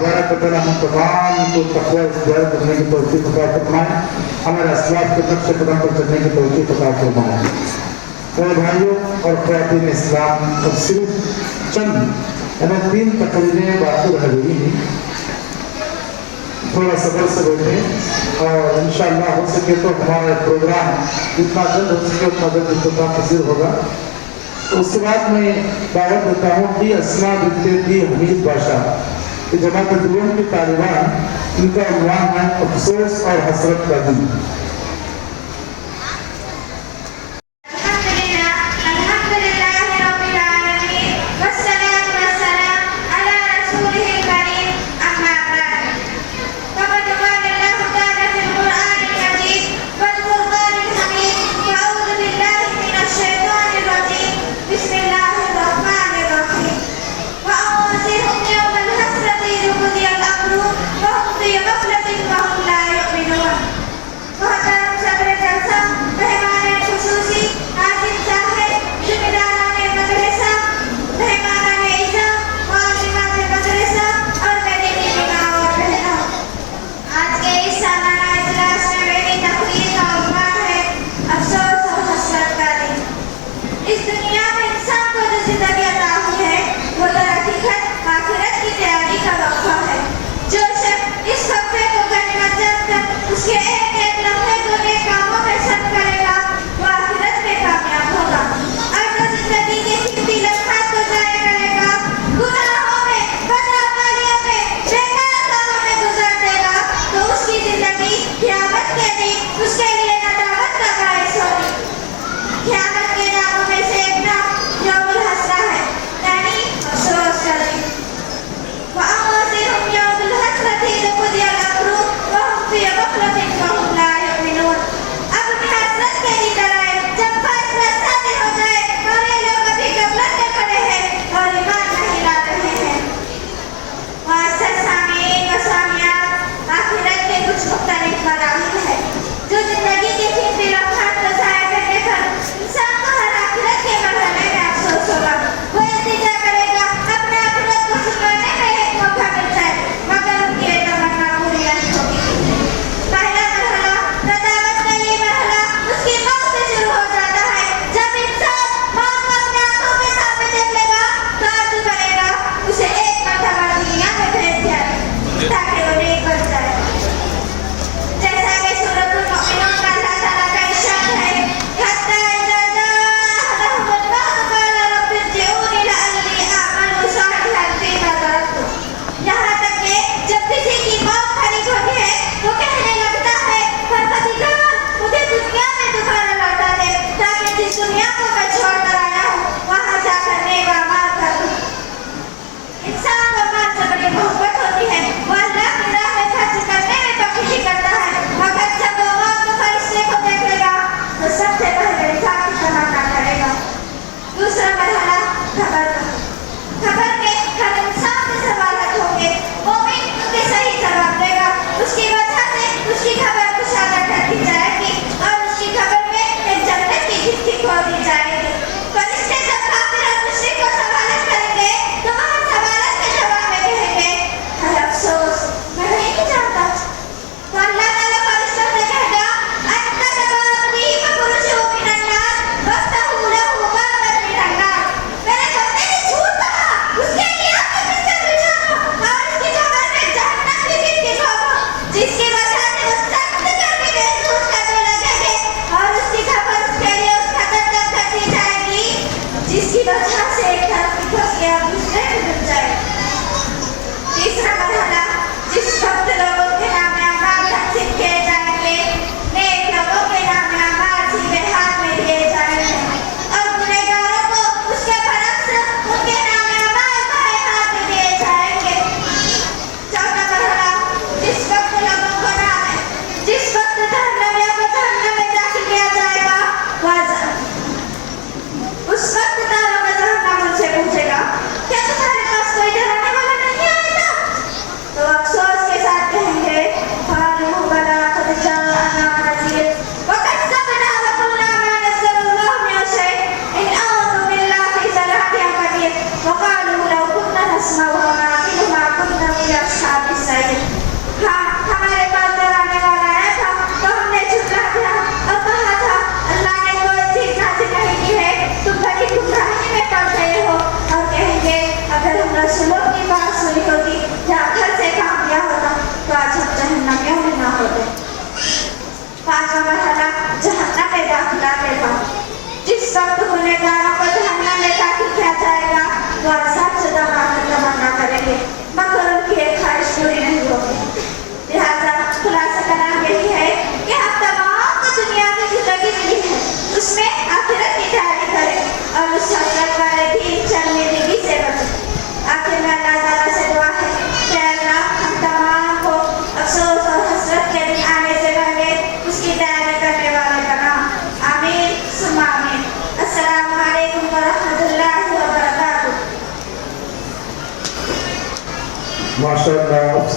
تبارک و تعالیٰ ہم تمام کو تقوی اختیار کرنے کی توفیق عطا فرمائے، ہمارے اسلاف کے نقش قدم پر چلنے کی توفیق عطا فرمائے۔ میرے بھائیوں اور خواتین اسلام، اب صرف چند 3 تقریریں باقی رہ گئی ہیں، تھوڑا صبر سے بیٹھیں اور انشاءاللہ ہو سکے تو ہمارا پروگرام جتنا جلد ہو سکے اتنا جلد اختتام پذیر ہوگا۔ اس کے بعد میں دعوت دیتا ہوں کہ اسماء بنت حمید بادشاہ کہ جماعت دیوبند کی طالبان، ان کا عنوان ہے افسوس اور حسرت کا دن۔ وهم في غفلة وهم لا يؤمنون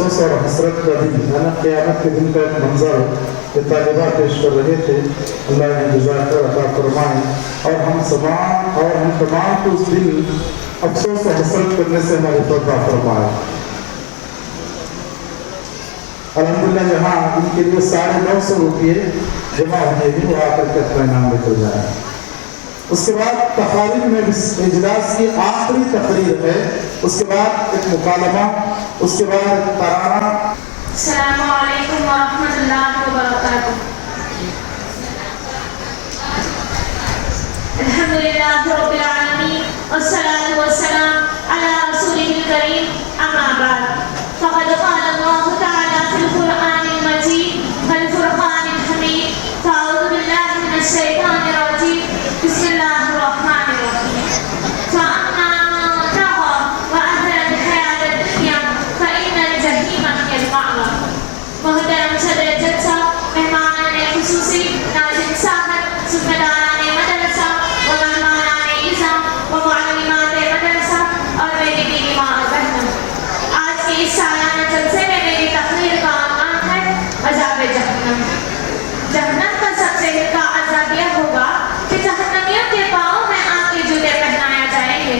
افسوس اور حسرت کا دن ہے نا، قیامت کے دن کا ایک منظر یہ طالبہ پیش کر رہے تھے، اللہ نے جزاک عطا فرمائے، اور ہم تمام کو اس دن افسوس اور حسرت کرنے سے ہماری توبہ فرمائے۔ الحمدللہ یہاں ان کے لیے 950 روپیے جمع ہوئے ہیں، وہ آ کر کے اپنا انعام لے کر جائیں۔ اس کے بعد تقاریر میں اجلاس کی آخری تقریر ہے، اس کے بعد ایک مکالمہ، اس کے بعد ایک ترانہ۔ السلام علیکم ورحمۃ اللہ وبرکاتہ۔ الحمدللہ رب العالمین والصلاة والسلام علی رسولہ الکریم، اما بعد، فقد قال اللہ تعالی فی القرآن المجید والفرقان الحمید، فاعوذ باللہ من الشیطان الرجیم، بسم اللہ الرحمن الرحیم۔ فأما من طغى وآثر الحیاة الدنیا فإن الجحیم هی المأوى۔ محترم صدر جلسہ، مہمانان خصوصی، ناظرین ساحت، ذمہ مدرسہ و مہمانان اعزام و معلمات مدرسہ اور میری بیوی ماں اور بہنوں، آج کے اس سالانہ جلسے میں میری تقریر کا عنوان ہے عذاب جہنم۔ جہنم کا سب سے ہلکا عذاب یہ ہوگا کہ جہنمیوں کے پاؤں میں آگ کے جوتے پہنایا جائیں گے،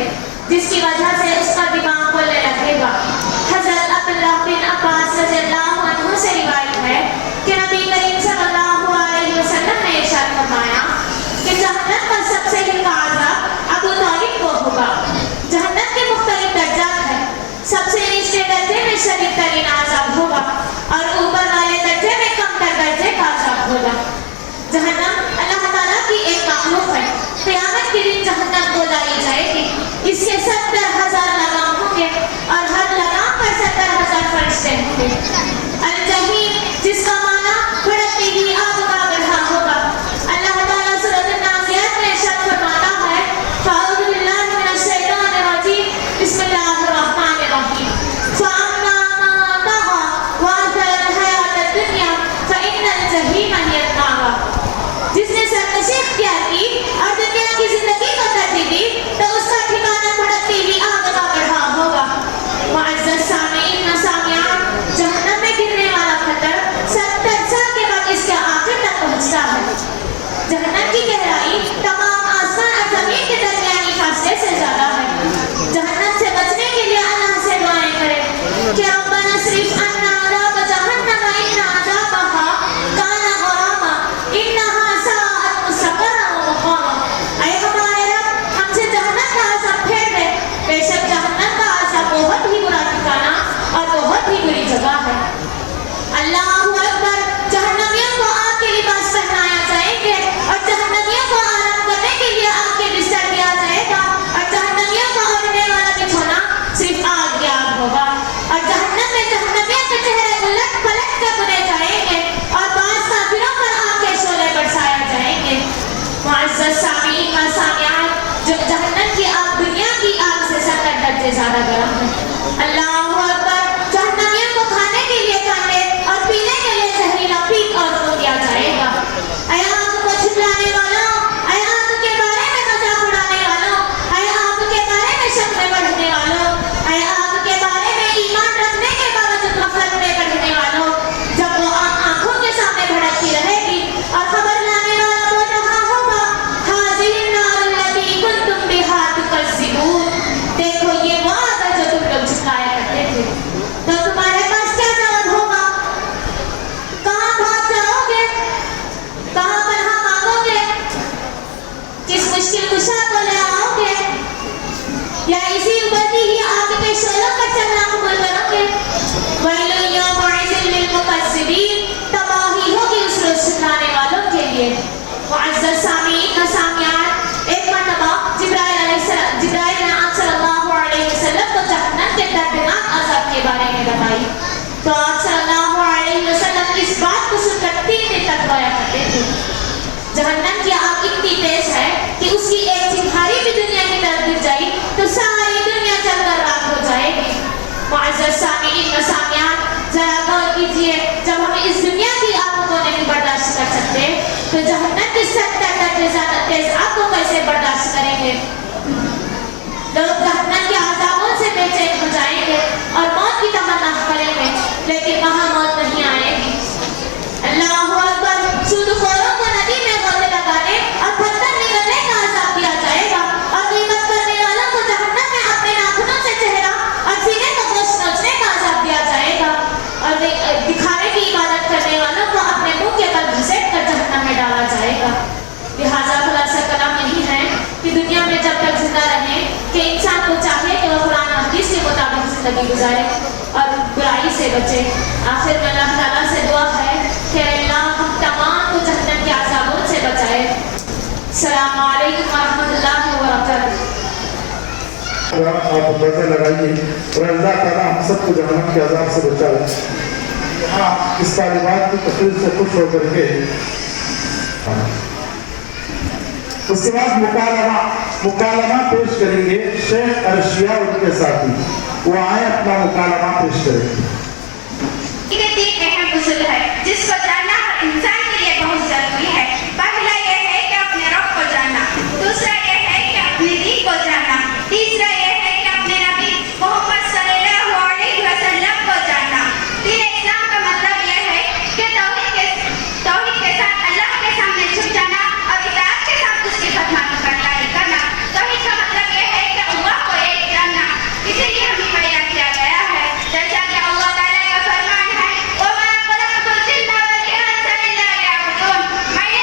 جس کی وجہ سے اس کا دماغ کھلنے لگے گا۔ حضرت عبداللہ بن عباس رضی اللہ عنہ سے روایت ہے کہ نبی کریم صلی اللہ علیہ وسلم نے ارشاد فرمایا کہ جہنم کا سب سے ہلکا عذاب ابو طالب کو ہوگا۔ جہنم کے مختلف درجات ہیں، سب سے نچلے درجے میں شدید ترین عذاب ہوگا اور اوپر والے درجے میں کم تر درجے کا عذاب ہوگا۔ جہنم اللہ تعالیٰ کی ایک مخلوق ہے، قیامت کے دن جہنم کو لائی جائے گی، اس کے 70,000 لگام ہوں گے اور ہر لگام پر 70,000 فرشتے ہوں گے۔ الجحیم، جس کا معنی بھڑکتی ہوئی آگ کا گڑھا ہوگا، اللہ تعالیٰ سورۃ النازعات میں ارشاد فرماتا ہے، فاعوذ باللہ من الشیطان الرجیم، بسم اللہ الرحمن الرحیم۔ فأما من طغى وآثر الحیاة الدنیا فإن الجحیم هی المأوى۔ جس نے سرکشی اختیار کی اور دنیا کی زندگی کو ترجیح دی تو اس کا ٹھکانہ بھڑکتی ہوئی آگ کا گڑھا ہوگا۔ معزز سامعین و سامعات، جہنم میں گرنے والا خطر 70 سال کے بعد اس کے آخر تک پہنچتا ہے۔ جہنم کی گہرائی تمام آسمان اور زمین کے درمیانی فاصلے سے زیادہ ہے۔ جہنم سے بچنے کے لیے اللہ سے دعائیں کریں کہ ربنا اصرف عنا عذاب جہنم ان عذابها کان غراما انها ساءت مستقرا ومقاما۔ اے ہمارے رب، ہم سے جہنم کا عذاب پھیر دے، بے شک جہنم کا عذاب بہت ہی برا ٹھکانہ اور بہت ہی بری جگہ ہے۔ اللہ اکبر، جہنمیوں کو آگ کے لباس پہنایا جائیں گے اور جہنمیوں کو آرام کرنے کے لیے آگ کے بستر دیا جائے گا اور جہنمیوں کو اوڑھنے والا بچھونا صرف آگ کی آگ ہوگا اور جہنم میں جہنمیوں کے چہرے الٹ پلٹ کے بنے جائیں گے اور بعض کافروں پر آگ کے شعلے برسائے جائیں گے۔ معزز سامعین و سامعات، جو جہنم کی آگ دنیا کی آگ سے 70 درجے زیادہ گرم ہے۔ اللہ اکبر، جہنمیوں کو کھانے کے لیے کانٹے اور پینے کے لیے زہریلا پیپ اور خون دیا جائے گا۔ اے آگ کو جھٹلانے والوں، اے آگ کے بارے میں مذاق اڑانے والوں، اے آگ کے بارے میں شک میں بڑھنے والوں، اے آگ کے بارے میں ایمان رکھنے کے باوجود غفلت میں بڑھنے والوں، جب وہ آنکھوں کے سامنے بھڑکتی رہے گی اور خبر لانے والا بول رہا ہوگا، ھذہ النار التی کنتم بہا تکذبون، دیکھو یہ وہ آگ ہے جو تم لوگ جھٹلایا کرتے تھے۔ تو تمہارے پاس کیا جواب ہوگا؟ کہاں بھاگ جاؤ گے؟ کہاں پناہ مانگو گے؟ کس مشکل کشا کو لے آؤ گے؟ یا اسی ابلتی ہی آگ کے شعلوں پر چلنا قبول کرو گے؟ ویل یومئذ للمکذبین، تباہی ہوگی اس روز جھٹلانے والوں کے لیے۔ معزز سامعین و سامعات، ایک مرتبہ جبرائیل نے آپ صلی اللہ علیہ وسلم کو جہنم کے دردناک عذاب کے بارے میں بتائی تو آپ صلی اللہ علیہ وسلم اس بات کو سن کر 3 دن تک رویا کرتے تھے۔ جہنم کی آگ اتنی تیز ہے کہ اس کی ایک چنگھاری بھی دنیا کی طرف گر جائے تو ساری دنیا جل کر راکھ ہو جائے گی۔ معزز سامعین و سامعات، ذرا غور کیجیے، جب ہم اس دنیا کی آگ کو نہیں برداشت کر سکتے تو جہنم کی 70 درجے زیادہ تیز آگ کو کیسے برداشت کریں گے؟ لوگ جہنم کے عذابوں سے بے چین ہو جائیں گے اور موت کی تمنا کریں گے۔ زندگی گزارے اور برائی سے بچے. آخر میں اللہ تعالیٰ سے دعا ہے کہ اللہ ہم تمام کو جہنم کے عذابوں سے بچائے. السلام علیکم ورحمۃ اللہ وبرکاتہ. آپ اندازہ لگائیے اور اللہ تعالیٰ ہم سب کو جہنم کے عذاب سے بچائے. یہاں اس تعلیمات کی تقریر سے خوش ہو کر کے اس کے بعد مکالمہ پیش کریں گے شیخ ارشیا ان کے ساتھی. وہ آئے اپنا مکالمہ پیش کریں. یہ تین اہم اصول ہے جس کو جاننا ہر انسان کے لیے بہت ضروری ہے. پہلا یہ ہے کہ اپنے رب کو جاننا, دوسرا یہ ہے کہ اپنے دین کو جاننا, تیسرا یہ ہے کہ اپنے نبی محمد صلی اللہ علیہ وسلم کو جاننا. دین اسلام کا مطلب یہ ہے کہ توحید کے ساتھ اللہ کے سامنے جھک جانا اور اطاعت کے ساتھ اس کی خدمت کرنا. توحید کا مطلب یہ ہے کہ اللہ کو ایک جاننا, اسی لیے ہمیں پیدا کیا گیا ہے. جیسا کہ اللہ تعالیٰ کا فرمان ہے وَمَا خَلَقْتُ الْجِنَّ وَالْإِنسَ إِلَّا لِيَعْبُدُونِ, میں نے